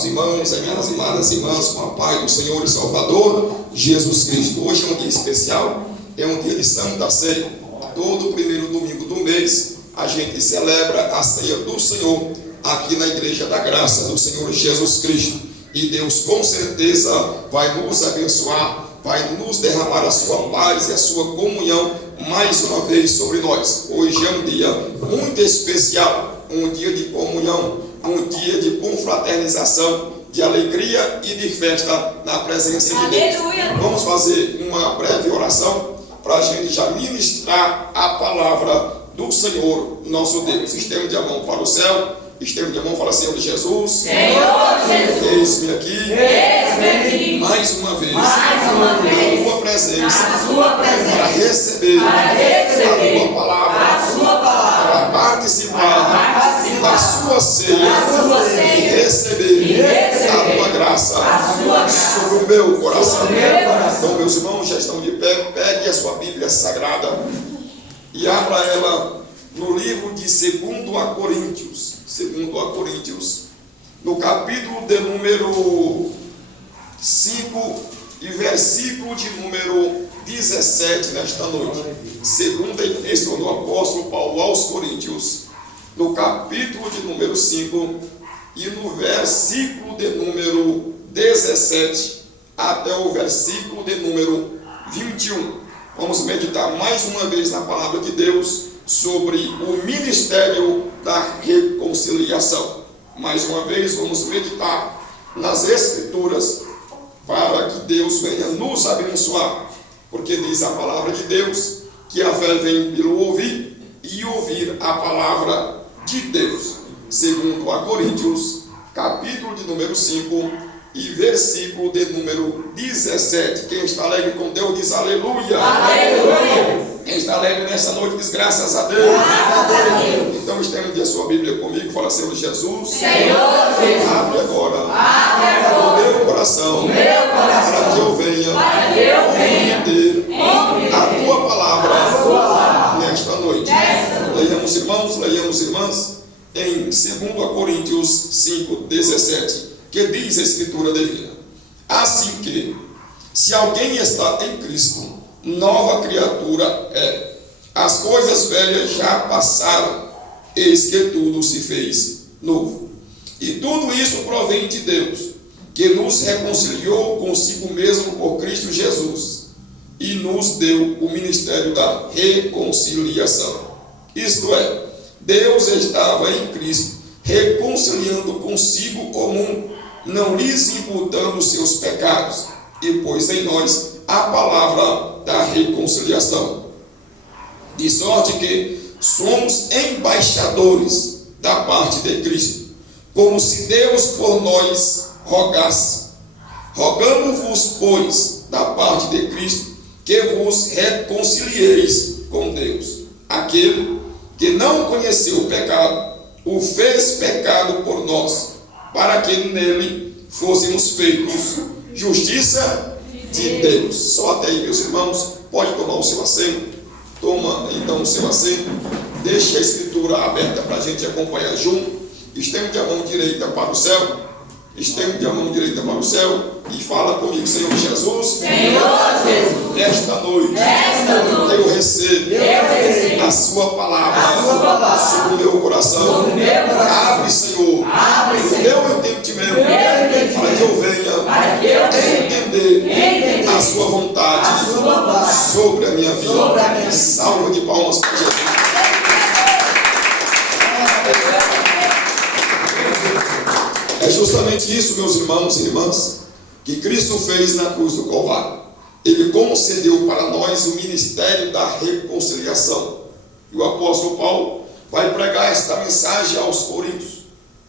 amados irmãos, minhas amadas irmãs, com a paz do Senhor e Salvador Jesus Cristo. Hoje é um dia especial, é um dia de Santa Ceia. Todo primeiro domingo do mês a gente celebra a ceia do Senhor aqui na Igreja da Graça do Senhor Jesus Cristo. E Deus com certeza vai nos abençoar, vai nos derramar a sua paz e a sua comunhão mais uma vez sobre nós. Hoje é um dia muito especial, um dia de comunhão, um dia de confraternização, de alegria e de festa na presença de Deus. Vamos fazer uma breve oração para a gente já ministrar a palavra do Senhor nosso Deus. Estende a mão para o céu, estende a mão para o Senhor Jesus. Senhor Jesus, eis-me aqui, mais uma vez, na tua presença, para receber a tua palavra, para participar da sua ceia e receber a tua graça sobre o meu coração. Então, meus irmãos já estão de pé, pegue a sua Bíblia Sagrada e abra ela no livro de 2 Coríntios, no capítulo de número 5 e versículo de número 17 nesta noite. Segunda Epístola do Apóstolo Paulo aos Coríntios, no capítulo de número 5 e no versículo de número 17 até o versículo de número 21. Vamos meditar mais uma vez na palavra de Deus sobre o ministério da reconciliação. Mais uma vez vamos meditar nas Escrituras para que Deus venha nos abençoar, porque diz a palavra de Deus que a fé vem pelo ouvir e ouvir a palavra de Deus. 2 Coríntios, capítulo de número 5 e versículo de número 17. Quem está alegre com Deus diz aleluia. Aleluia. Quem está alegre nessa noite diz graças a Deus. Graças a Deus. Então estende a sua Bíblia comigo, fala Senhor Jesus. Senhor Jesus, abre agora o meu coração, para que eu venha entender a tua palavra nesta noite. Leiamos, irmãos, leiamos, irmãs, em 2 Coríntios 5:17, que diz a Escritura divina: assim que, se alguém está em Cristo, nova criatura é. As coisas velhas já passaram, eis que tudo se fez novo. E tudo isso provém de Deus, que nos reconciliou consigo mesmo por Cristo Jesus e nos deu o ministério da reconciliação. Isto é, Deus estava em Cristo reconciliando consigo o mundo, não lhes imputando seus pecados, e pôs em nós a palavra da reconciliação. De sorte que somos embaixadores da parte de Cristo, como se Deus por nós rogasse. Rogamos-vos, pois, da parte de Cristo, que vos reconcilieis com Deus. Aquele que não conheceu o pecado, o fez pecado por nós, para que nele fôssemos feitos justiça de Deus. Só até aí, meus irmãos. Pode tomar o seu assento. Toma então o seu assento. Deixe a Escritura aberta para a gente acompanhar junto. Estende a mão direita para o céu. Estende a mão direita para o céu e fala comigo: Senhor Jesus. Senhor Jesus, Esta noite eu recebo a sua palavra sobre o meu coração. Abre, Senhor, o meu entendimento, para que eu venha entender a sua vontade sobre a minha vida. Salva de palmas para Jesus. É justamente isso, meus irmãos e irmãs, que Cristo fez na cruz do Calvário. Ele concedeu para nós o ministério da reconciliação. E o apóstolo Paulo vai pregar esta mensagem aos Coríntios,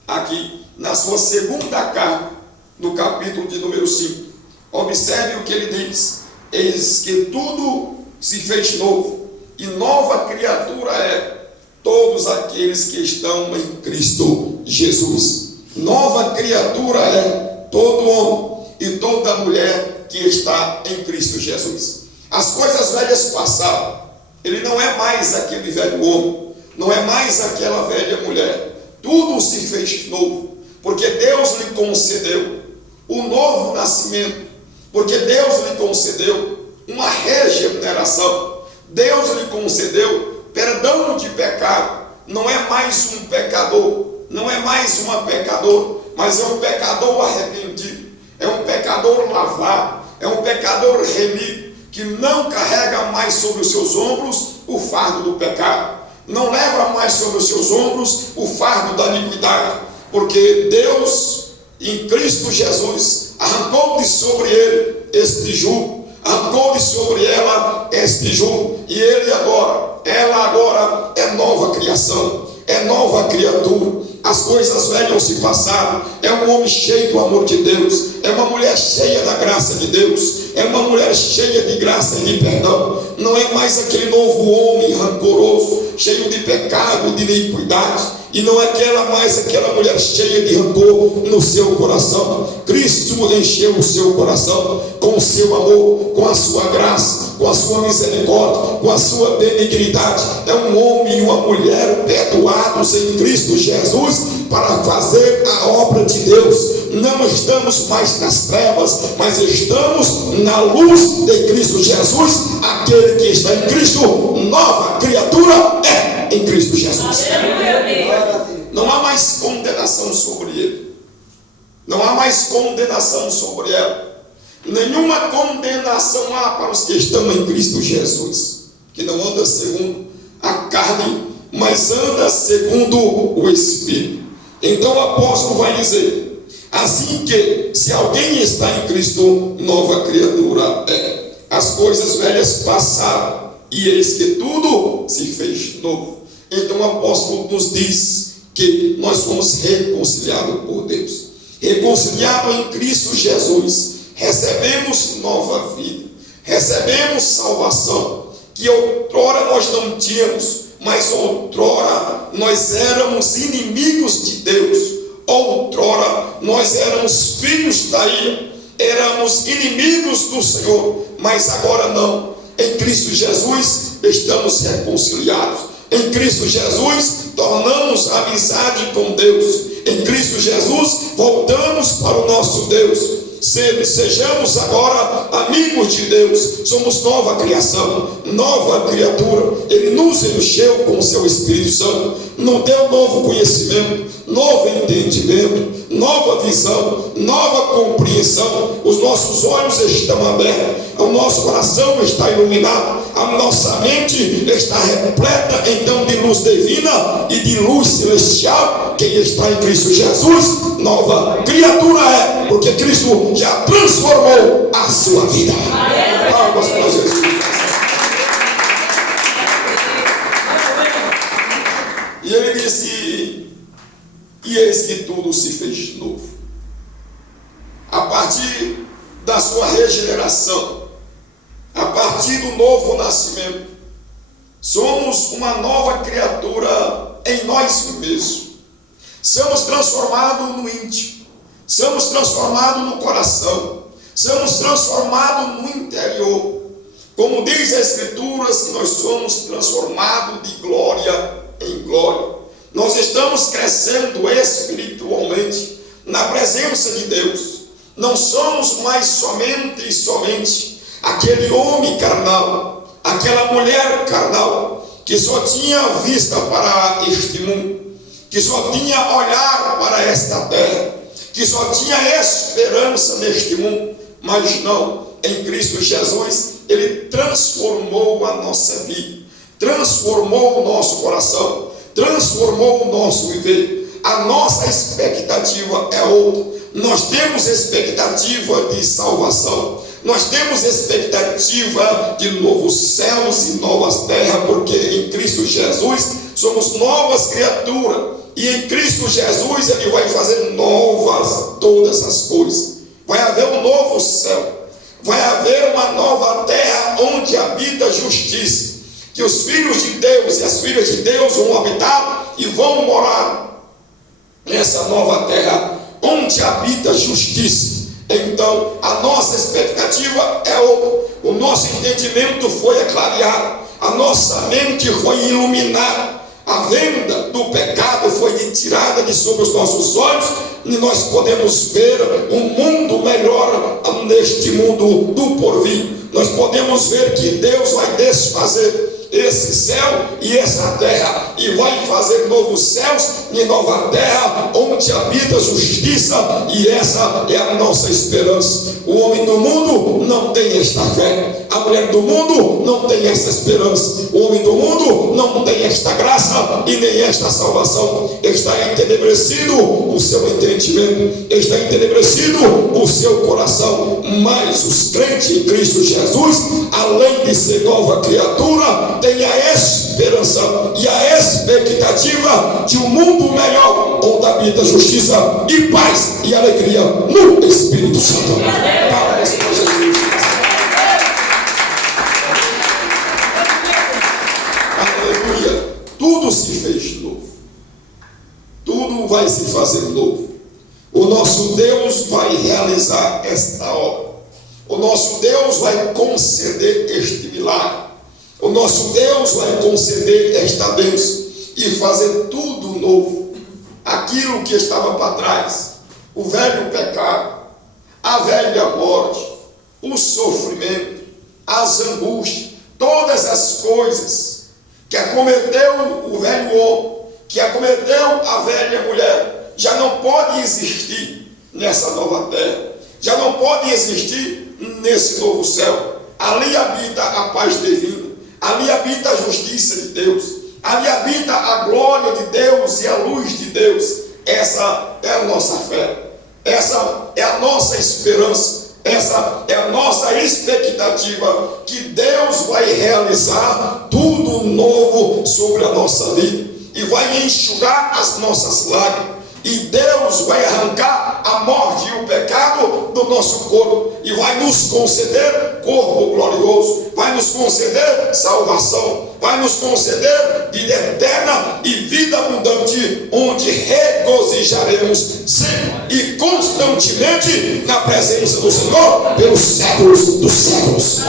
aqui na sua segunda carta, no capítulo de número 5. Observe o que ele diz: eis que tudo se fez novo, e nova criatura é todos aqueles que estão em Cristo Jesus. Nova criatura é todo homem e toda mulher que está em Cristo Jesus. As coisas velhas passaram. Ele não é mais aquele velho homem, não é mais aquela velha mulher. Tudo se fez novo. porque Deus lhe concedeu o novo nascimento, porque Deus lhe concedeu uma regeneração, Deus lhe concedeu perdão de pecado. Não é mais um pecador, não é mais uma pecadora, mas é um pecador arrependido, é um pecador lavado, é um pecador remido, que não carrega mais sobre os seus ombros o fardo do pecado, não leva mais sobre os seus ombros o fardo da iniquidade, porque Deus, em Cristo Jesus, arrancou de sobre ele este jugo, arrancou de sobre ela este jugo, e ela agora é nova criação, é nova criatura. As coisas velhas se passaram. É um homem cheio do amor de Deus, é uma mulher cheia da graça de Deus, é uma mulher cheia de graça e de perdão. Não é mais aquele novo homem rancoroso, cheio de pecado e de iniquidade, e não é mais aquela mulher cheia de rancor no seu coração. Cristo encheu o seu coração com o seu amor, com a sua graça, com a sua misericórdia, com a sua benignidade. É um homem e uma mulher perdoados em Cristo Jesus para fazer a obra de Deus. Não estamos mais nas trevas, mas estamos na luz de Cristo Jesus. Aquele que está em Cristo, nova criatura é em Cristo Jesus. Não há mais condenação sobre ele, não há mais condenação sobre ela. Nenhuma condenação há para os que estão em Cristo Jesus, que não anda segundo a carne, mas anda segundo o Espírito. Então o apóstolo vai dizer assim que se alguém está em Cristo, nova criatura é. As coisas velhas passaram e eis que tudo se fez novo. Então o apóstolo nos diz que nós fomos reconciliados por Deus, reconciliados em Cristo Jesus. Recebemos nova vida, recebemos salvação, que outrora nós não tínhamos, mas outrora nós éramos inimigos de Deus, outrora nós éramos filhos da ira, éramos inimigos do Senhor, mas agora não. Em Cristo Jesus estamos reconciliados, em Cristo Jesus tornamos amizade com Deus, em Cristo Jesus voltamos para o nosso Deus. Sejamos agora amigos de Deus, somos nova criação, nova criatura. Ele nos encheu com o seu Espírito Santo, nos deu novo conhecimento, novo entendimento, nova visão, nova compreensão. Os nossos olhos estão abertos, o nosso coração está iluminado, a nossa mente está repleta então de luz divina e de luz celestial. Quem está em Cristo Jesus, nova criatura é, porque Cristo já transformou a sua vida. Palmas para Jesus. E ele disse: e eis que tudo se fez novo. A partir da sua regeneração, a partir do novo nascimento, somos uma nova criatura em nós mesmos. Somos transformados no íntimo, somos transformados no coração, somos transformados no interior. Como diz as Escrituras, que nós somos transformados de glória em glória. Nós estamos crescendo espiritualmente na presença de Deus. Não somos mais somente aquele homem carnal, aquela mulher carnal, que só tinha vista para este mundo, que só tinha olhar para esta terra, que só tinha esperança neste mundo. Mas não, em Cristo Jesus, Ele transformou a nossa vida, transformou o nosso coração, transformou o nosso viver. A nossa expectativa é outra. Nós temos expectativa de salvação, nós temos expectativa de novos céus e novas terras, porque em Cristo Jesus somos novas criaturas, e em Cristo Jesus Ele vai fazer novas todas as coisas. Vai haver um novo céu, vai haver uma nova terra onde habita a justiça, que os filhos de Deus e as filhas de Deus vão habitar e vão morar nessa nova terra onde habita a justiça. Então a nossa expectativa é outra. O nosso entendimento foi clareado, a nossa mente foi iluminada, a venda do pecado foi tirada de sobre os nossos olhos, e nós podemos ver um mundo melhor neste mundo do porvir. Nós podemos ver que Deus vai desfazer esse céu e essa terra, e vai fazer novos céus e nova terra, onde habita a justiça, e essa é a nossa esperança. O homem do mundo não tem esta fé, a mulher do mundo não tem esta esperança, o homem do mundo não tem esta graça e nem esta salvação. Está entenebrecido o seu entendimento, está entenebrecido o seu coração. Mas os crentes em Cristo Jesus, além de ser nova criatura, tem a esperança e a expectativa de um mundo melhor, onde habita justiça e paz e alegria no Espírito Santo. Palmas para Jesus. Aleluia. Tudo se fez novo. Tudo vai se fazer novo. O nosso Deus vai realizar esta obra. O nosso Deus vai conceder este milagre. O nosso Deus vai conceder esta bênção e fazer tudo novo. Aquilo que estava para trás, o velho pecado, a velha morte, o sofrimento, as angústias, todas as coisas que acometeu o velho homem, que acometeu a velha mulher, já não pode existir nessa nova terra, já não pode existir nesse novo céu. Ali habita a paz divina. Ali habita a justiça de Deus. Ali habita a glória de Deus e a luz de Deus. Essa é a nossa fé. Essa é a nossa esperança. Essa é a nossa expectativa, que Deus vai realizar tudo novo sobre a nossa vida. E vai enxugar as nossas lágrimas. E Deus vai arrancar a morte e o pecado do nosso corpo, e vai nos conceder corpo glorioso, vai nos conceder salvação, vai nos conceder vida eterna e vida abundante, onde regozijaremos sempre e constantemente na presença do Senhor pelos séculos dos séculos.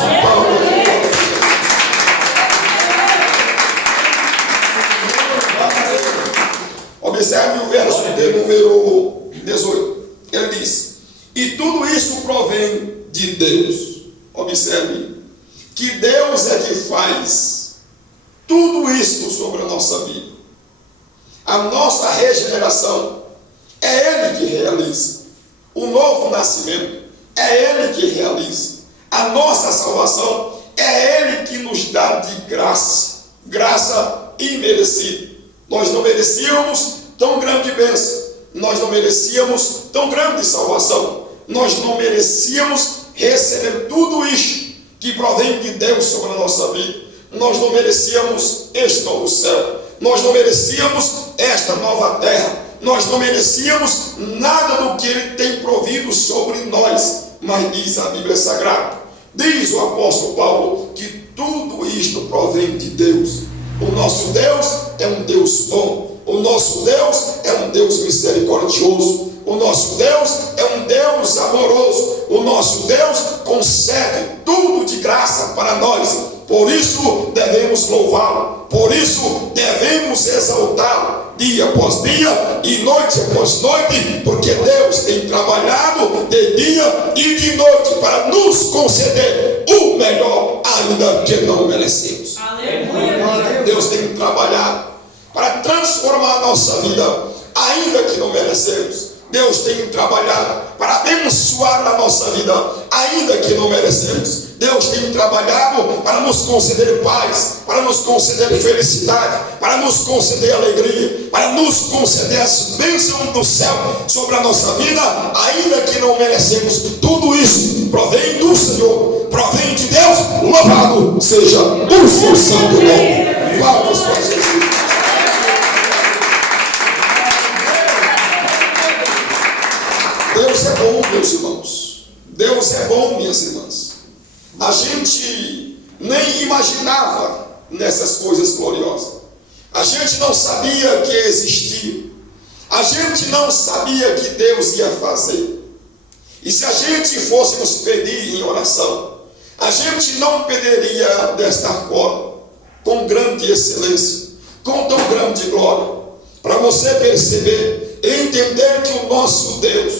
Observe o verso de número 18. Ele diz: e tudo isso provém de Deus. Observe que Deus é que faz tudo isso sobre a nossa vida. A nossa regeneração é Ele que realiza. O novo nascimento é Ele que realiza. A nossa salvação é Ele que nos dá de graça, graça imerecida. Nós não merecíamos tão grande bênção, nós não merecíamos tão grande salvação, nós não merecíamos receber tudo isto que provém de Deus sobre a nossa vida. Nós não merecíamos este novo céu, nós não merecíamos esta nova terra, nós não merecíamos nada do que Ele tem provido sobre nós. Mas diz a Bíblia Sagrada, diz o apóstolo Paulo, que tudo isto provém de Deus. O nosso Deus é um Deus bom. O nosso Deus é um Deus misericordioso. O nosso Deus é um Deus amoroso. O nosso Deus concede tudo de graça para nós. Por isso devemos louvá-lo. Por isso devemos exaltá-lo dia após dia e noite após noite, porque Deus tem trabalhado de dia e de noite para nos conceder o melhor, ainda que não merecemos. Aleluia. Deus tem trabalhado para transformar a nossa vida, ainda que não merecemos. Deus tem trabalhado para abençoar a nossa vida, ainda que não merecemos. Deus tem trabalhado para nos conceder paz, para nos conceder felicidade, para nos conceder alegria, para nos conceder as bênçãos do céu sobre a nossa vida, ainda que não merecemos. Tudo isso provém do Senhor, provém de Deus. Louvado seja o seu santo nome. Palmas para Jesus. Deus é bom, meus irmãos. Deus é bom, minhas irmãs. A gente nem imaginava nessas coisas gloriosas. A gente não sabia que existia. A gente não sabia que Deus ia fazer. E se a gente fôssemos pedir em oração, a gente não pediria desta forma, com grande excelência, com tão grande glória. Para você perceber e entender que o nosso Deus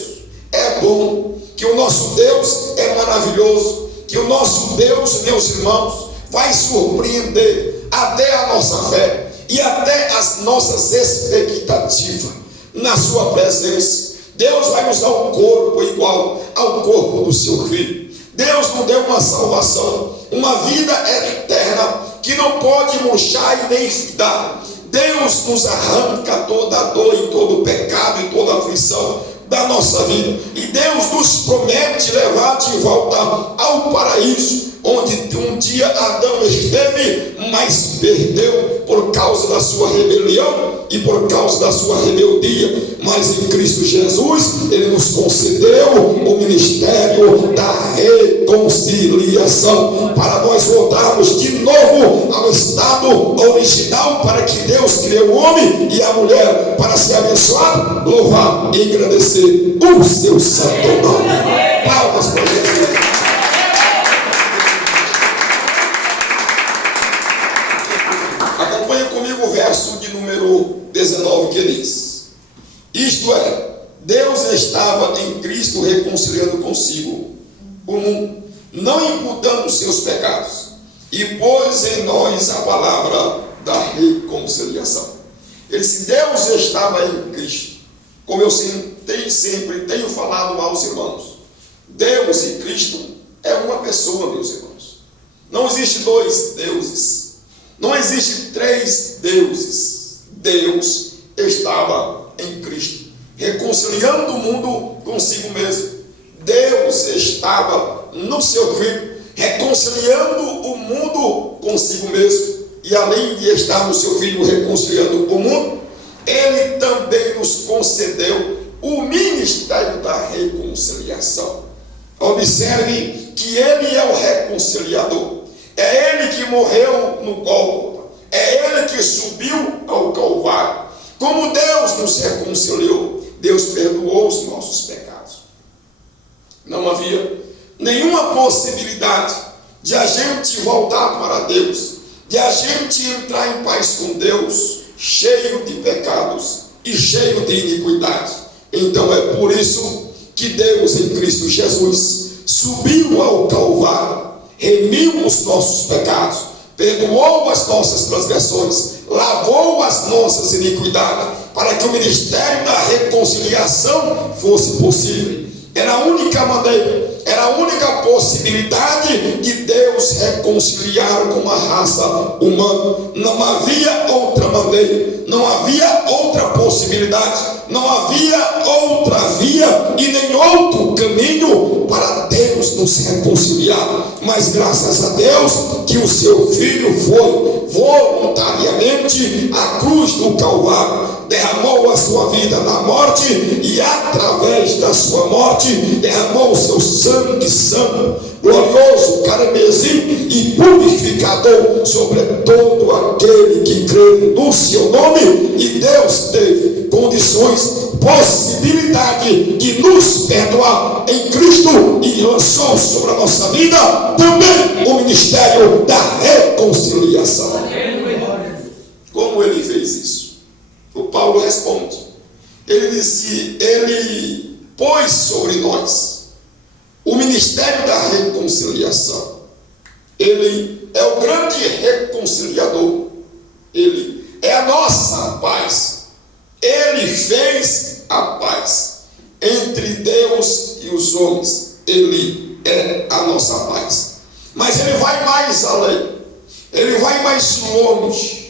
é bom, que o nosso Deus é maravilhoso, que o nosso Deus, meus irmãos, vai surpreender até a nossa fé e até as nossas expectativas na sua presença. Deus vai nos dar um corpo igual ao corpo do seu Filho. Deus nos deu uma salvação, uma vida eterna que não pode murchar e nem findar. Deus nos arranca toda a dor e todo o pecado e toda a aflição da nossa vida. E Deus nos promete levar de volta ao paraíso, onde um dia Adão esteve, mas perdeu por causa da sua rebelião e por causa da sua rebeldia. Mas em Cristo Jesus, Ele nos concedeu o ministério da reconciliação, para nós voltarmos de novo ao estado original, para que Deus criou o homem e a mulher para ser abençoado, louvar e agradecer o seu santo nome. Palmas para Jesus. Acompanhe comigo o verso de número 19, que diz: isto é, Deus estava em Cristo reconciliando consigo o mundo, não imputando seus pecados, e pôs em nós a palavra da reconciliação. Ele disse: Deus estava em Cristo. Como eu sempre tenho falado aos irmãos, Deus e Cristo é uma pessoa, meus irmãos. Não existe dois deuses, não existe três deuses. Deus estava em Cristo, reconciliando o mundo consigo mesmo. Deus estava no seu Filho, reconciliando o mundo consigo mesmo. E além de estar no seu Filho reconciliando o mundo, Ele também nos concedeu o ministério da reconciliação. Observe que Ele é o reconciliador. É Ele que morreu no Gólgota. É Ele que subiu ao Calvário. Como Deus nos reconciliou, Deus perdoou os nossos pecados. Não havia nenhuma possibilidade de a gente voltar para Deus, de a gente entrar em paz com Deus, cheio de pecados e cheio de iniquidade. Então é por isso que Deus em Cristo Jesus subiu ao Calvário, remiu os nossos pecados, perdoou as nossas transgressões, lavou as nossas iniquidades, para que o ministério da reconciliação fosse possível. Era a única maneira, era a única possibilidade de Deus reconciliar com a raça humana. Não havia outra maneira, não havia outra possibilidade, não havia outra via e nem outro caminho para Deus nos reconciliar. Mas graças a Deus que o seu Filho foi voluntariamente à cruz do Calvário, derramou a sua vida na morte e através da sua morte derramou o seu sangue santo, glorioso, carmesim e purificador sobre todo aquele que crê no seu nome. E Deus teve condições, possibilidade de nos perdoar em Cristo e lançou sobre a nossa vida também o ministério da reconciliação. Como Ele fez isso? O Paulo responde. Ele disse: Ele pôs sobre nós o ministério da reconciliação. Ele é o grande reconciliador. Ele é a nossa paz. Ele fez a paz entre Deus e os homens. Ele é a nossa paz. Mas Ele vai mais além. Ele vai mais longe.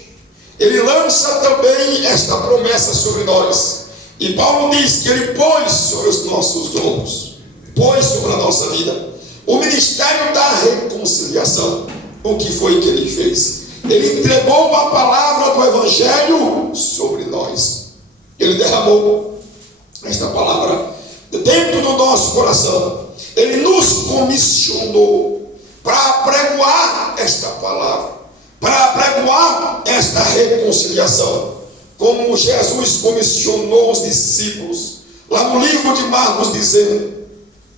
Ele lança também esta promessa sobre nós. E Paulo diz que Ele pôs sobre os nossos ombros, pôs sobre a nossa vida o ministério da reconciliação. O que foi que Ele fez? Ele entregou a palavra do Evangelho sobre nós. Ele derramou esta palavra dentro do nosso coração. Ele nos comissionou para apregoar esta palavra, para apregoar esta reconciliação. Como Jesus comissionou os discípulos lá no livro de Marcos, dizendo: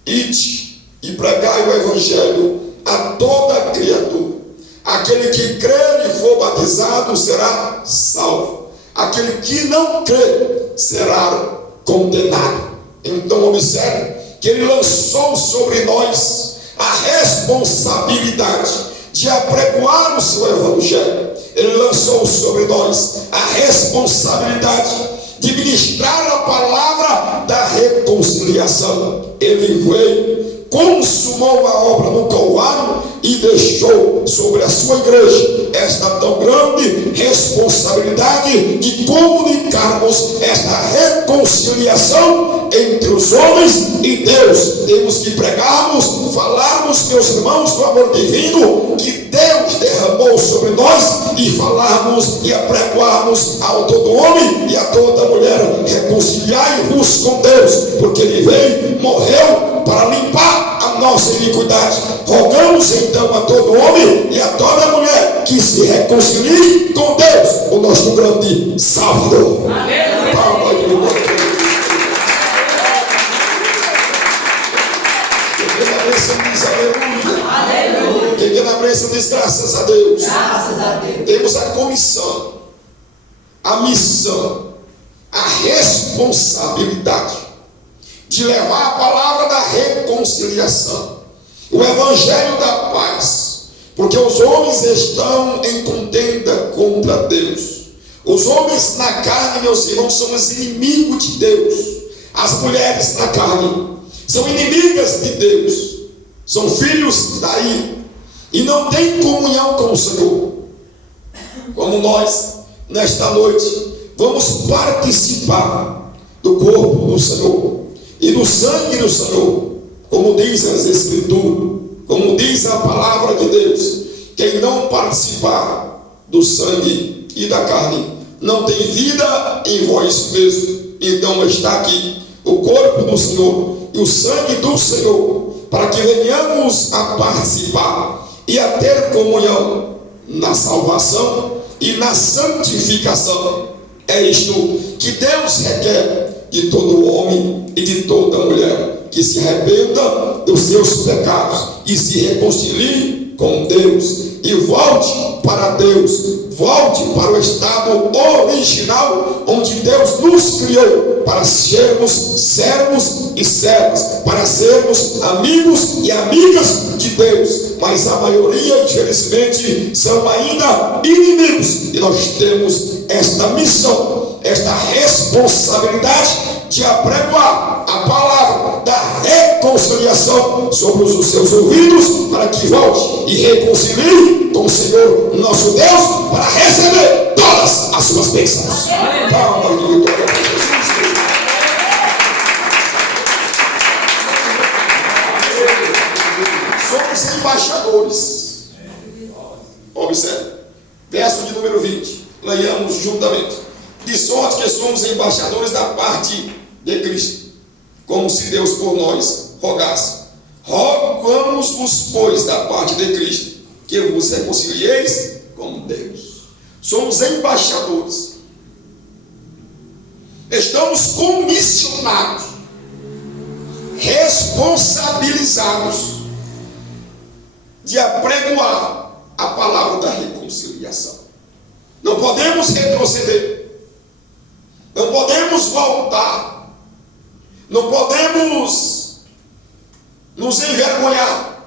ide e pregai o Evangelho a toda criatura. A Aquele que crer e for batizado será salvo. Aquele que não crer será condenado. Então observe que ele lançou sobre nós a responsabilidade de apregoar o seu evangelho. Ele lançou sobre nós a responsabilidade de ministrar a palavra da reconciliação. Ele veio, consumou a obra no Calvário e deixou sobre a sua igreja esta tão grande responsabilidade de comunicarmos esta reconciliação entre os homens e Deus. Temos que pregarmos, falarmos, meus irmãos, do amor divino que Deus derramou sobre nós e falarmos e apregoarmos a todo homem e a toda mulher: reconciliai-vos com Deus, porque Ele veio, morreu para limpar a nossa iniquidade. Rogamos então a todo homem e a toda mulher que se reconcilie com Deus, o nosso grande Salvador. Amém. Palma de glória. Quem na bênção diz aleluia. Aleluia. Quem na bênção diz graças a Deus. Graças a Deus. Temos a comissão, a missão, a responsabilidade de levar a palavra da reconciliação, o evangelho da paz, porque os homens estão em contenda contra Deus. Os homens na carne, meus irmãos, são os inimigos de Deus. As mulheres na carne são inimigas de Deus, são filhos da ira e não têm comunhão com o Senhor. Como nós, nesta noite, vamos participar do corpo do Senhor e do sangue do Senhor, como diz as Escrituras, como diz a palavra de Deus: quem não participar do sangue e da carne não tem vida em vós mesmos. Então está aqui o corpo do Senhor e o sangue do Senhor, para que venhamos a participar e a ter comunhão na salvação e na santificação. É isto que Deus requer de todo homem e de toda mulher, que se arrependa dos seus pecados e se reconcilie com Deus e volte para Deus, volte para o estado original onde Deus nos criou, para sermos servos e servas, para sermos amigos e amigas de Deus. Mas a maioria, infelizmente, são ainda inimigos, e nós temos esta missão, esta responsabilidade de apregoar a palavra da reconciliação sobre os seus ouvidos, para que volte e reconcilie com o Senhor nosso Deus, para receber todas as suas bênçãos. Palma de vitória para Jesus. Somos embaixadores. Observe, verso de número 20. Leiamos juntamente. De sorte que somos embaixadores da parte de Cristo, como se Deus por nós rogasse. Rogamos-vos, pois, da parte de Cristo, que vos reconcilieis com Deus. Somos embaixadores. Estamos comissionados, responsabilizados de apregoar a palavra da reconciliação. Não podemos retroceder. Não podemos voltar, não podemos nos envergonhar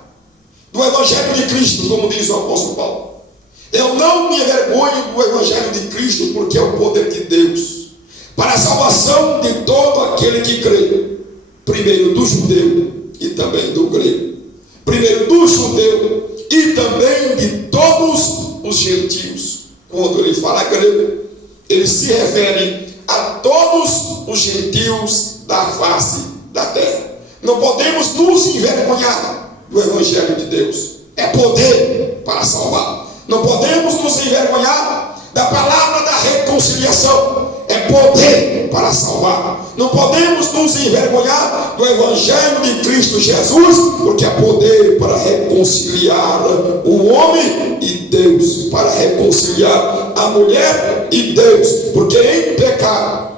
do Evangelho de Cristo, como diz o apóstolo Paulo. Eu não me envergonho do Evangelho de Cristo, porque é o poder de Deus para a salvação de todo aquele que crê, primeiro do judeu e também do grego, primeiro do judeu e também de todos os gentios. Quando ele fala grego, ele se refere a todos os gentios da face da terra. Não podemos nos envergonhar do Evangelho de Deus. É poder para salvar. Não podemos nos envergonhar da palavra da reconciliação. É poder para salvar. Não podemos nos envergonhar do Evangelho de Cristo Jesus, porque é poder para reconciliar o homem e Deus, para reconciliar a mulher e Deus, porque em pecado,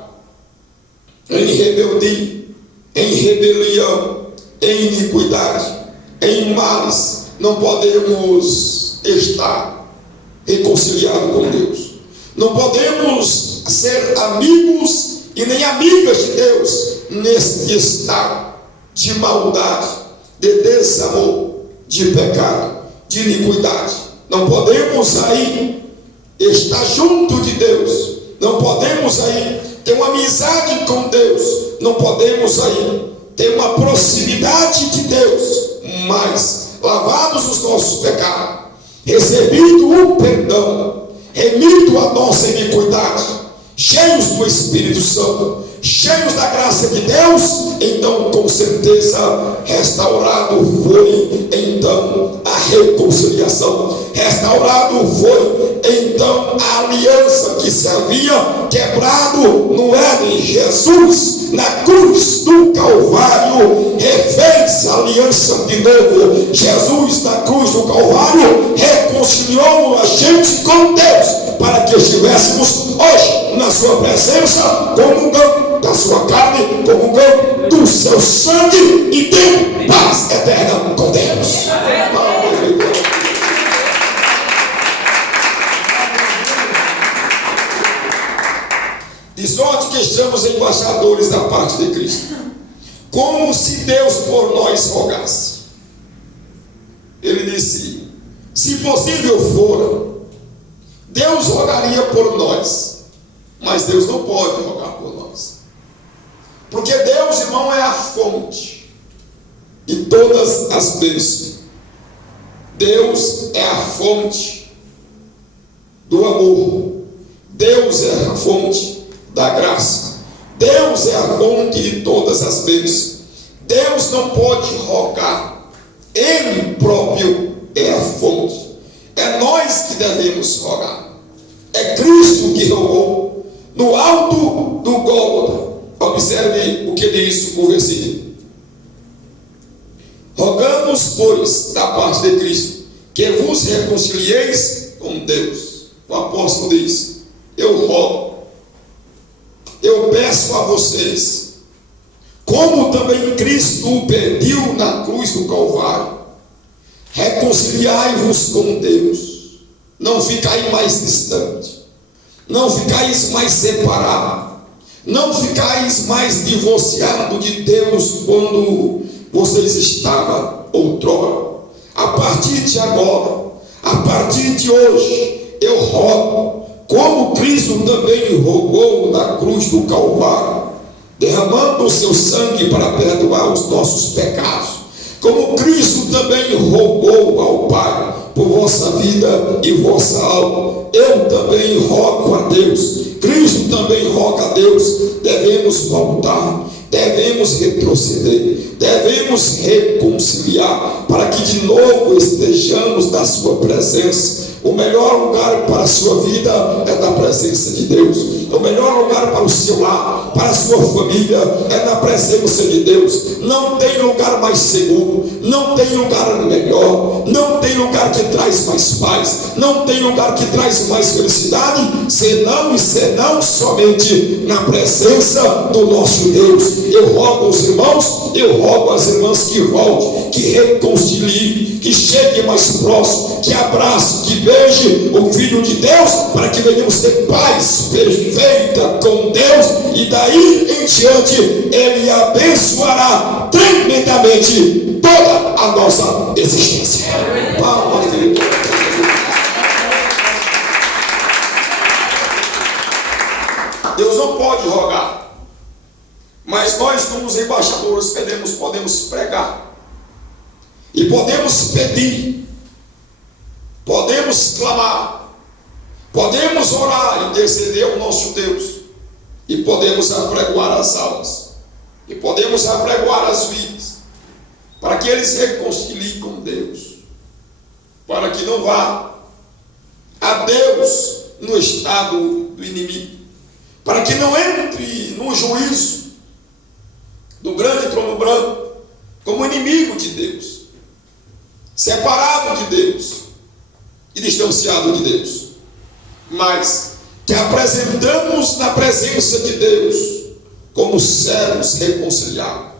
em rebeldia, em rebelião, em iniquidade, em males, não podemos estar reconciliado com Deus. Não podemos ser amigos e nem amigas de Deus neste estado de maldade, de desamor, de pecado, de iniquidade. Não podemos aí estar junto de Deus. Não podemos aí ter uma amizade com Deus. Não podemos aí ter uma proximidade de Deus. Mas lavados os nossos pecados, recebido o perdão, remido a nossa iniquidade, cheios do Espírito Santo, cheios da graça de Deus, então com certeza restaurado foi então a reconciliação, restaurado foi então a aliança que se havia quebrado no Éden. Jesus na cruz do Calvário refez a aliança de novo. Jesus na cruz do Calvário reconciliou a gente com Deus, para que estivéssemos hoje na sua presença, comungando da sua carne, comungando do seu sangue e tendo paz eterna com Deus. De sorte que estamos embaixadores da parte de Cristo, como se Deus por nós rogasse. Ele disse: se possível for, Deus rogaria por nós, mas Deus não pode rogar por nós, porque Deus, irmão, é a fonte de todas as bênçãos. Deus é a fonte do amor. Deus é a fonte da graça. Deus é a fonte de todas as bênçãos. Deus não pode rogar. Ele próprio é a fonte. É nós que devemos rogar. É Cristo que rogou no alto do Gólgota. Observe o que diz o versículo. Rogamos, pois, da parte de Cristo, que vos reconcilieis com Deus. O apóstolo diz: eu rogo, eu peço a vocês, como também Cristo o pediu na cruz do Calvário, reconciliai-vos com Deus. Não ficai mais distante, não ficais mais separados, não ficais mais divorciados de Deus quando vocês estavam outrora. A partir de agora, a partir de hoje, eu rogo, como Cristo também rogou na cruz do Calvário, derramando o seu sangue para perdoar os nossos pecados, como Cristo também rogou ao Pai por vossa vida e vossa alma, eu também rogo a Deus. Cristo também roga a Deus. Devemos voltar, devemos retroceder, devemos reconciliar, para que de novo estejamos na sua presença. O melhor lugar para a sua vida é na presença de Deus. O melhor lugar para o seu lar, para a sua família, é na presença de Deus. Não tem lugar mais seguro, não tem lugar melhor, não tem lugar que traz mais paz, não tem lugar que traz mais felicidade, senão e senão somente na presença do nosso Deus. Eu rogo aos irmãos, eu rogo às irmãs que voltem, que reconciliem, que cheguem mais próximo, que abrace, que beije o Filho de Deus, para que venhamos ter paz perfeita com Deus, e daí em diante Ele abençoará tremendamente toda a nossa existência. Palmas de Deus. Deus não pode rogar, mas nós, como os embaixadores, podemos pregar, e podemos pedir, podemos clamar, podemos orar e interceder ao nosso Deus, e podemos apregoar as almas, e podemos apregoar as vidas, para que eles reconciliem com Deus, para que não vá a Deus no estado do inimigo, para que não entre no juízo do grande trono branco como inimigo de Deus, separado de Deus e distanciado de Deus, mas que apresentamos na presença de Deus como servos reconciliados,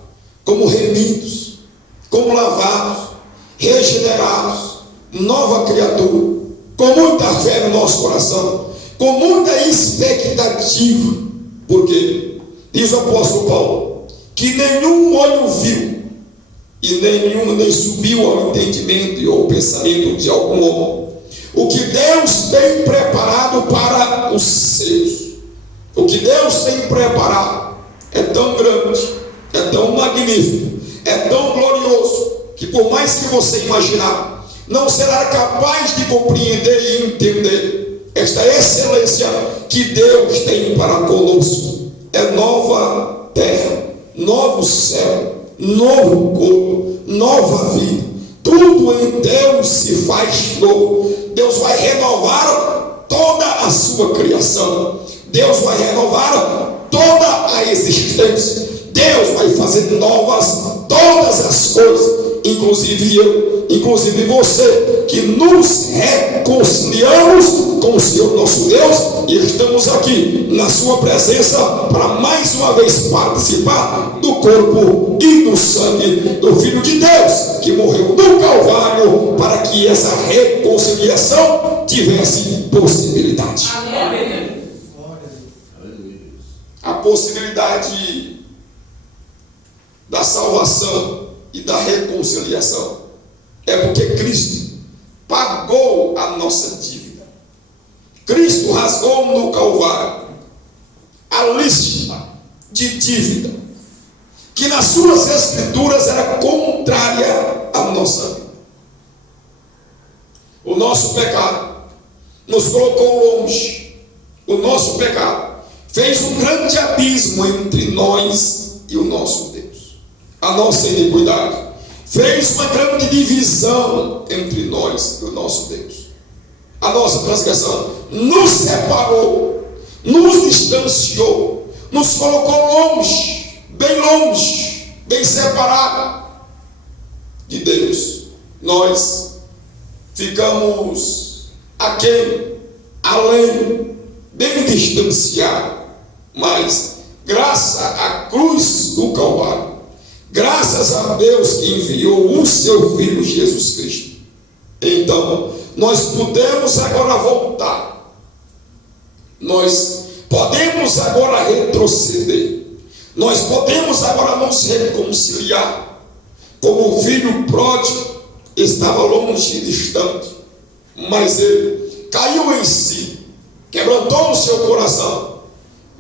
como remidos, como lavados, regenerados, nova criatura, com muita fé no nosso coração, com muita expectativa, porque diz o apóstolo Paulo que nenhum olho viu e nem subiu ao entendimento e ao pensamento de algum homem o que Deus tem preparado para os seus. O que Deus tem preparado é tão grande, é tão magnífico, é tão glorioso, que por mais que você imaginar, não será capaz de compreender e entender esta excelência que Deus tem para conosco. É nova terra, novo céu, novo corpo, nova vida. Tudo em Deus se faz novo. Deus vai renovar toda a sua criação. Deus vai renovar toda a existência. Deus vai fazer novas todas as coisas. Inclusive eu, inclusive você, que nos reconciliamos com o Senhor nosso Deus e estamos aqui na sua presença para mais uma vez participar do corpo e do sangue do Filho de Deus, que morreu no Calvário para que essa reconciliação tivesse possibilidade. Amém. A possibilidade da salvação e da reconciliação é porque Cristo pagou a nossa dívida. Cristo rasgou no Calvário a lista de dívida que nas suas escrituras era contrária à nossa vida. O nosso pecado nos colocou longe. O nosso pecado fez um grande abismo entre nós e o nosso Deus. A nossa iniquidade fez uma grande divisão entre nós e o nosso Deus. A nossa transgressão nos separou, nos distanciou, nos colocou longe, bem separado de Deus. Nós ficamos aquém, além, bem distanciado, mas graças à cruz do Calvário, graças a Deus que enviou o seu Filho Jesus Cristo, então nós podemos agora voltar, nós podemos agora retroceder, nós podemos agora nos reconciliar. Como o filho pródigo estava longe e distante, mas ele caiu em si, quebrantou o seu coração,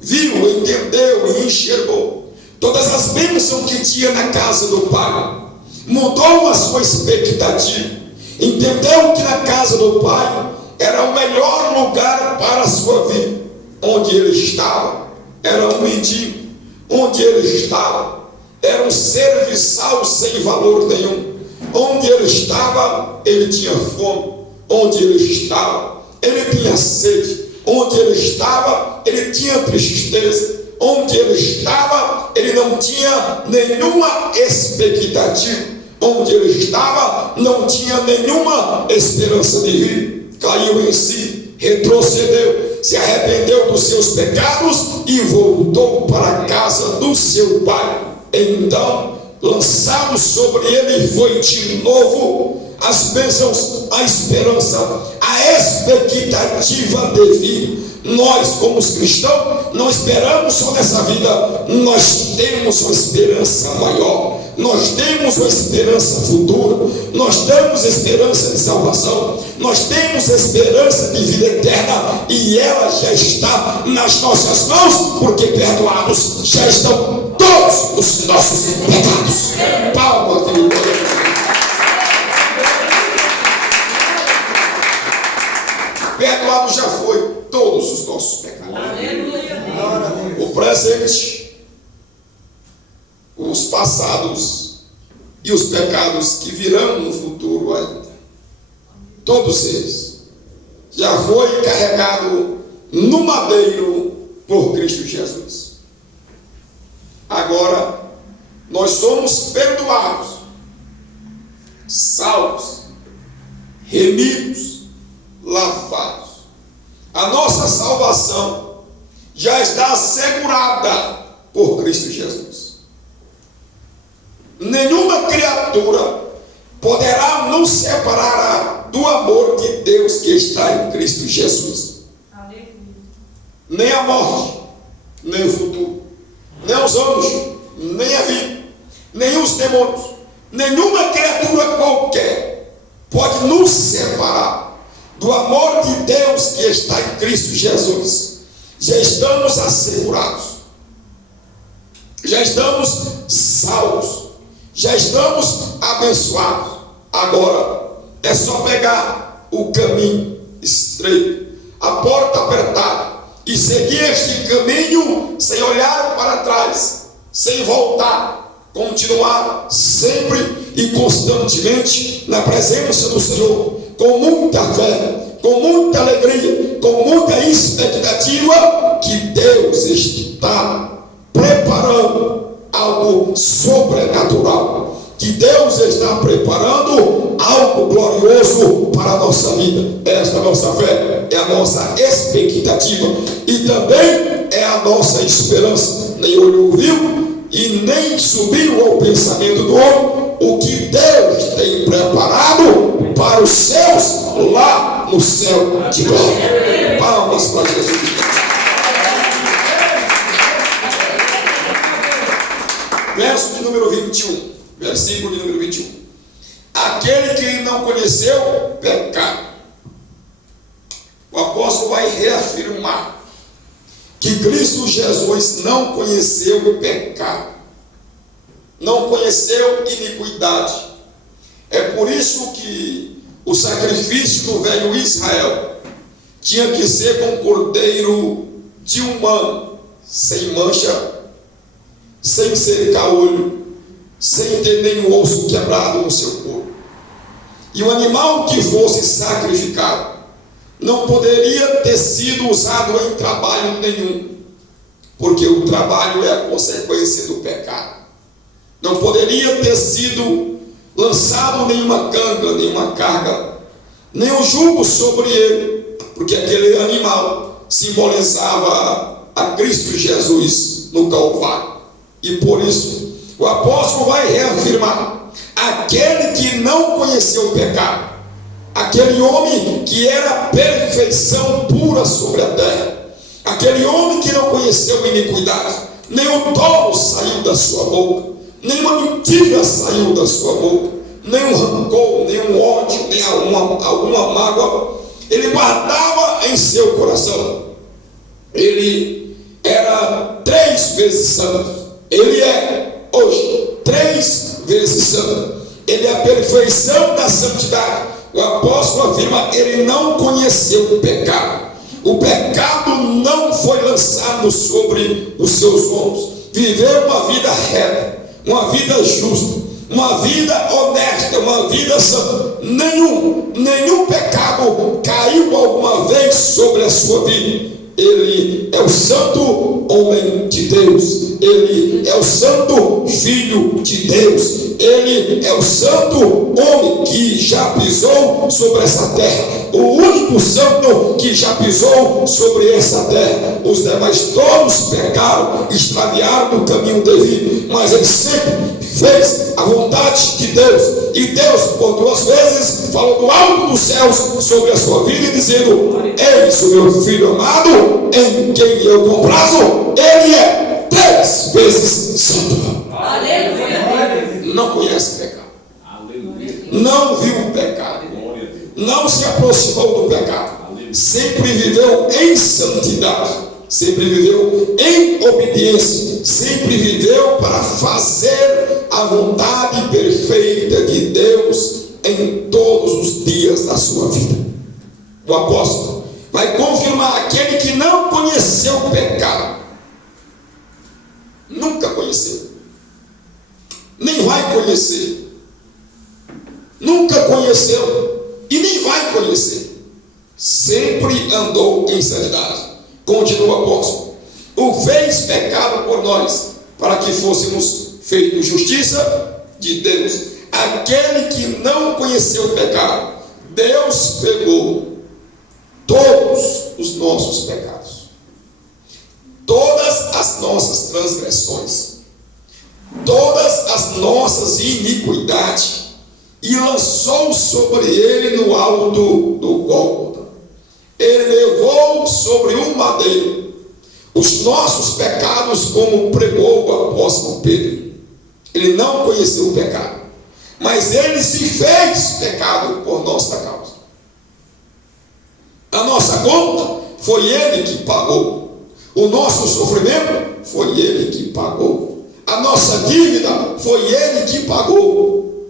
viu, entendeu e enxergou todas as bênçãos que tinha na casa do Pai, mudou a sua expectativa, entendeu que na casa do Pai era o melhor lugar para a sua vida. Onde ele estava era um mendigo, onde ele estava era um serviçal sem valor nenhum, onde ele estava ele tinha fome, onde ele estava ele tinha sede, onde ele estava ele tinha tristeza, onde ele estava, ele não tinha nenhuma expectativa, onde ele estava, não tinha nenhuma esperança de vida. Caiu em si, retrocedeu, se arrependeu dos seus pecados e voltou para a casa do seu pai. Então, lançado sobre ele foi de novo as bênçãos, a esperança, a expectativa de vida. Nós, como os cristãos, não esperamos só nessa vida, nós temos uma esperança maior, nós temos uma esperança futura, nós temos esperança de salvação, nós temos esperança de vida eterna, e ela já está nas nossas mãos, porque perdoados já estão todos os nossos pecados. Palmas de vitória. Perdoado já foi todos os nossos pecados. O presente, os passados e os pecados que virão no futuro ainda, todos eles já foi carregado no madeiro por Cristo Jesus. Agora nós somos perdoados, salvos, remidos, lavados. A nossa salvação já está assegurada por Cristo Jesus. Nenhuma criatura poderá nos separar do amor de Deus que que está em Cristo Jesus. Nem a morte, nem o futuro, nem os anjos, nem a vida, nem os demônios, nenhuma criatura qualquer pode nos separar do amor de Deus que está em Cristo Jesus. Já estamos assegurados, já estamos salvos, já estamos abençoados. Agora é só pegar o caminho estreito, a porta apertada, e seguir este caminho sem olhar para trás, sem voltar, continuar sempre e constantemente na presença do Senhor, com muita fé, com muita alegria, com muita expectativa que Deus está preparando algo sobrenatural, que Deus está preparando algo glorioso para a nossa vida. Esta é a nossa fé, é a nossa expectativa e também é a nossa esperança. Nem olho ouviu e nem subiu ao pensamento do homem o que Deus tem preparado para os seus lá no céu de glória. Palmas para Jesus. Verso de número 21. Versículo de número 21. Aquele que não conheceu pecado. O apóstolo vai reafirmar que Cristo Jesus não conheceu pecado, não conheceu iniquidade. É por isso que o sacrifício do velho Israel tinha que ser com cordeiro de um ano, sem mancha, sem ser caolho, sem ter nenhum osso quebrado no seu corpo. E o animal que fosse sacrificado não poderia ter sido usado em trabalho nenhum, porque o trabalho é a consequência do pecado. Não poderia ter sido lançado nenhuma canga, nenhuma carga, nenhum jugo sobre ele, porque aquele animal simbolizava a Cristo Jesus no Calvário. E por isso o apóstolo vai reafirmar: aquele que não conheceu o pecado, aquele homem que era a perfeição pura sobre a terra, aquele homem que não conheceu iniquidade, nenhum dolo saiu da sua boca, nenhuma mentira saiu da sua boca, nenhum rancor, nenhum ódio, nem alguma mágoa ele guardava em seu coração. Ele era 3 vezes santo. Ele é hoje 3 vezes santo. Ele é a perfeição da santidade. O apóstolo afirma: ele não conheceu o pecado. O pecado não foi lançado sobre os seus ombros. Viveu uma vida reta, uma vida justa, uma vida honesta, uma vida santa. Nenhum pecado caiu alguma vez sobre a sua vida. Ele é o santo homem de Deus, ele é o santo filho de Deus, ele é o santo homem que já pisou sobre essa terra, o único santo que já pisou sobre essa terra. Os demais todos pecaram, extraviaram do caminho devido, mas ele sempre fez a vontade de Deus, e Deus por 2 vezes falou do alto dos céus sobre a sua vida, dizendo: eis o meu filho amado, em quem eu comprazo. Ele é 3 vezes santo. Aleluia. Não conhece pecado. Aleluia. Não viu o pecado. Não se aproximou do pecado. Aleluia. Sempre viveu em santidade. Sempre viveu em obediência. Sempre viveu para fazer a vontade perfeita de Deus em todos os dias da sua vida. O apóstolo vai confirmar: aquele que não conheceu o pecado, nunca conheceu, nem vai conhecer, nunca conheceu e nem vai conhecer, sempre andou em santidade. Continua o apóstolo: o fez pecado por nós, para que fôssemos feitos justiça de Deus. Aquele que não conheceu o pecado, Deus pegou todos os nossos pecados, todas as nossas transgressões, todas as nossas iniquidades, e lançou sobre ele no alto do Gólgota. Ele levou sobre um madeiro os nossos pecados, como pregou o apóstolo Pedro. Ele não conheceu o pecado, mas ele se fez pecado por nossa causa. A nossa conta foi ele que pagou. O nosso sofrimento foi ele que pagou. A nossa dívida foi ele que pagou.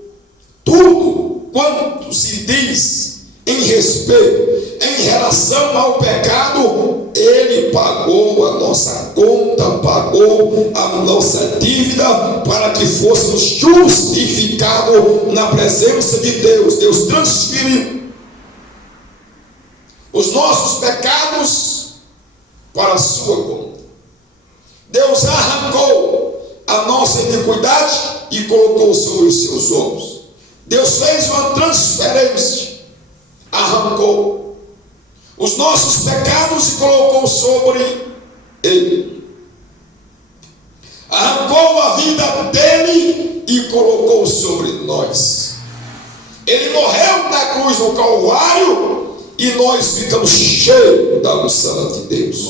Tudo quanto se diz em respeito, em relação ao pecado, ele pagou a nossa conta, pagou a nossa dívida, para que fôssemos justificados na presença de Deus. Deus transferiu os nossos pecados para a sua conta. Deus arrancou a nossa iniquidade e colocou sobre os seus ombros. Deus fez uma transferência, arrancou os nossos pecados e colocou sobre ele. Arrancou a vida dele e colocou sobre nós. Ele morreu na cruz do Calvário e nós ficamos cheios da unção de Deus,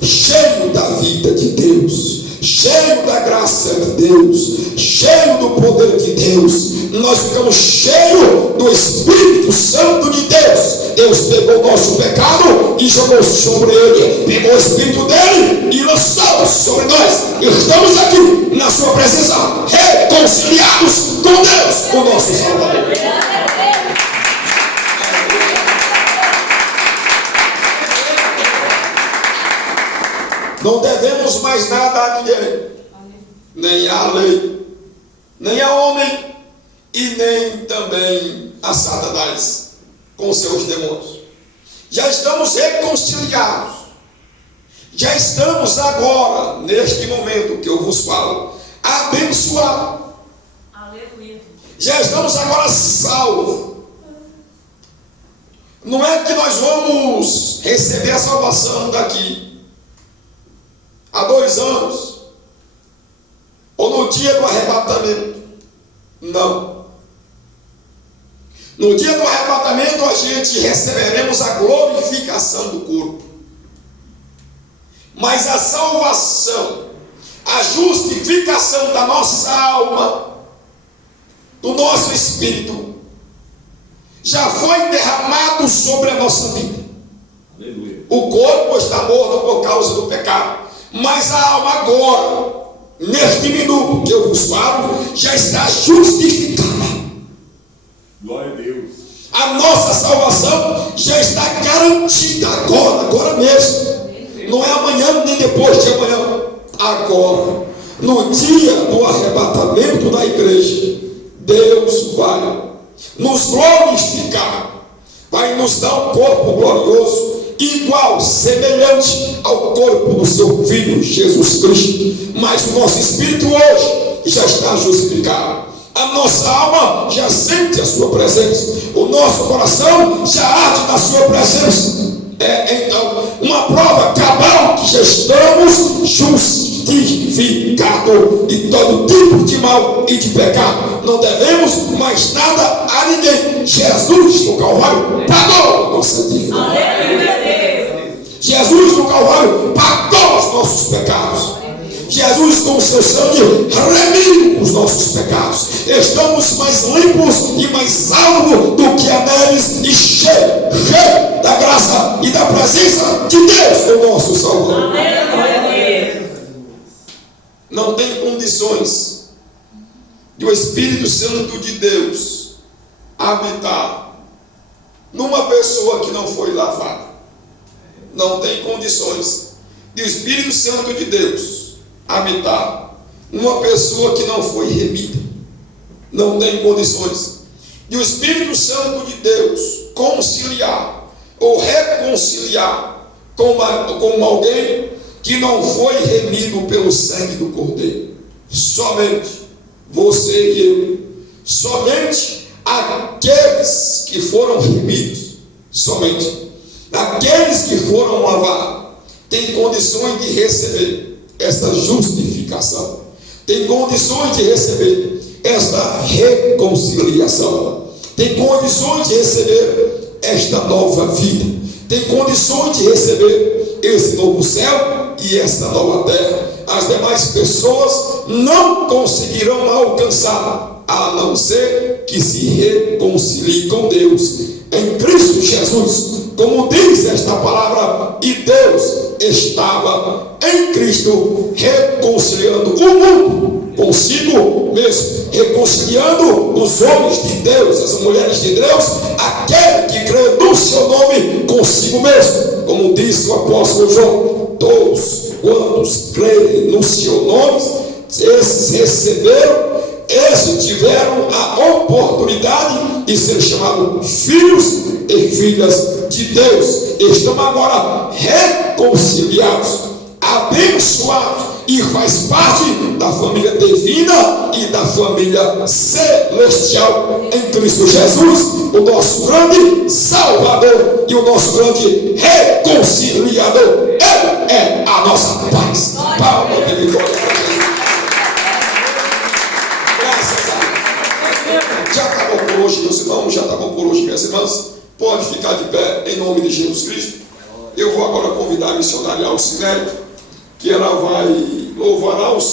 cheios da vida de Deus, cheio da graça de Deus, cheio do poder de Deus. Nós ficamos cheios do Espírito Santo de Deus. Deus pegou o nosso pecado e jogou sobre ele, pegou o Espírito dele e lançou sobre nós. Estamos aqui na sua presença, reconciliados com Deus, o nosso Salvador. Não devemos mais nada a ninguém, nem à lei, nem a homem, e nem também a Satanás com seus demônios. Já estamos reconciliados. Já estamos agora, neste momento que eu vos falo, abençoados. Aleluia. Já estamos agora salvos. Não é que nós vamos receber a salvação daqui há 2 anos, ou no dia do arrebatamento. Não. No dia do arrebatamento a gente receberemos a glorificação do corpo. Mas a salvação, a justificação da nossa alma, do nosso espírito, já foi derramado sobre a nossa vida. Aleluia. O corpo está morto por causa do pecado, mas a alma agora, neste minuto que eu vos falo, já está justificada. Glória a Deus. A nossa salvação já está garantida agora mesmo. Não é amanhã nem depois de amanhã. Agora, no dia do arrebatamento da igreja, Deus vai nos glorificar, vai nos dar um corpo glorioso, igual, semelhante ao corpo do seu Filho Jesus Cristo. Mas o nosso espírito hoje já está justificado. A nossa alma já sente a sua presença. O nosso coração já arde na sua presença. Então, uma prova cabal que já estamos justificados de todo tipo de mal e de pecado. Não devemos mais nada a ninguém. Jesus no Calvário pagou a nossa dívida. Jesus no Calvário pagou os nossos pecados. Jesus com o seu sangue remiu os nossos pecados. Estamos mais limpos e mais alvos do que a neves, e cheio da graça e da presença de Deus, o nosso Salvador. Não tem condições de o Espírito Santo de Deus habitar numa pessoa que não foi lavada. Não tem condições de o Espírito Santo de Deus habitar numa pessoa que não foi remida. Não tem condições de o Espírito Santo de Deus conciliar ou reconciliar com alguém que não foi remido pelo sangue do Cordeiro. Somente você e eu, somente aqueles que foram remidos, somente aqueles que foram lavados têm condições de receber esta justificação, tem condições de receber esta reconciliação, tem condições de receber esta nova vida, tem condições de receber esse novo céu e essa nova terra. As demais pessoas não conseguirão alcançar, a não ser que se reconciliem com Deus em Cristo Jesus. Como diz esta palavra, e Deus estava em Cristo reconciliando o mundo consigo mesmo, reconciliando os homens de Deus, as mulheres de Deus, aquele que crê no seu nome consigo mesmo. Como disse o apóstolo João, todos quantos crerem no seu nome, esses receberam, esses tiveram a oportunidade de ser chamados filhos e filhas de Deus. Estamos agora reconciliados, abençoados, e faz parte da família divina e da família celestial em Cristo Jesus, o nosso grande Salvador e o nosso grande reconciliador. Ele é a nossa paz. Palma de vitória para Jesus. Graças a Deus. Já está bom por hoje, meus irmãos, já está bom por hoje, minhas irmãs. Pode ficar de pé em nome de Jesus Cristo. Eu vou agora convidar a missionária Alcinete, que ela vai louvar ao Senhor.